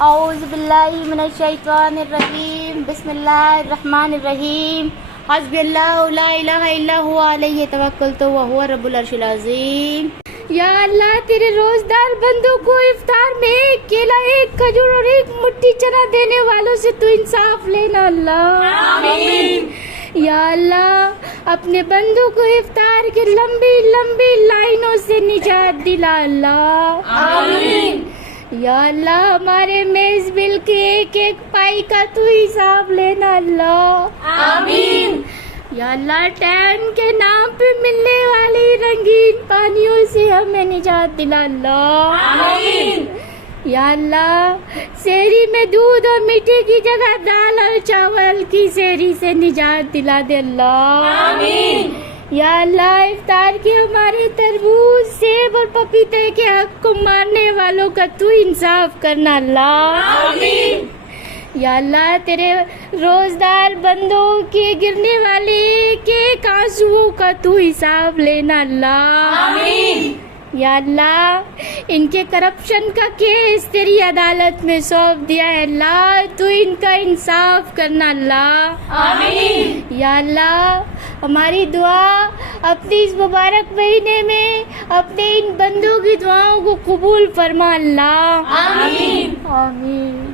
اعوذ باللہ من الشیطان الرجیم، بسم اللہ الرحمن الرحیم، حسبی اللہ لا الہ الا هو علیہ توکلت وہو رب العرش العظیم۔ یا اللہ تیرے روزدار بندوں کو افطار میں ایک کیلا، ایک کھجور اور ایک مٹھی چنا دینے والوں سے تو انصاف لینا اللہ، آمین۔ یا اللہ اپنے بندوں کو افطار کی لمبی لمبی لائنوں سے نجات دلا اللہ، آمین۔ یا اللہ ہمارے میز بل کے ایک ایک پائی کا تو حساب لینا اللہ، آمین۔ یا اللہ ٹین کے نام پہ ملنے والی رنگین پانیوں سے ہمیں نجات دلا اللہ، آمین۔ یا اللہ سحری میں دودھ اور میٹھے کی جگہ دال اور چاول کی سحری سے نجات دلا دے اللہ، آمین۔ یا اللہ افطار کے ہمارے تربوز، سیب اور پپیتے کے حق کو مارنے والوں کا تو انصاف کرنا اللہ، آمین۔ یا اللہ تیرے روزدار بندوں کے گرنے والے ایک ایک آنسوؤں کا تو حساب لینا اللہ، آمین۔ یا اللہ ان کے کرپشن کا کیس تیری عدالت میں سونپ دیا ہے اللہ، تو ان کا انصاف کرنا اللہ، آمین۔ یا اللہ ہماری دعا اپنی اس مبارک مہینے میں اپنے ان بندوں کی دعاؤں کو قبول فرما اللہ، آمین، آمین۔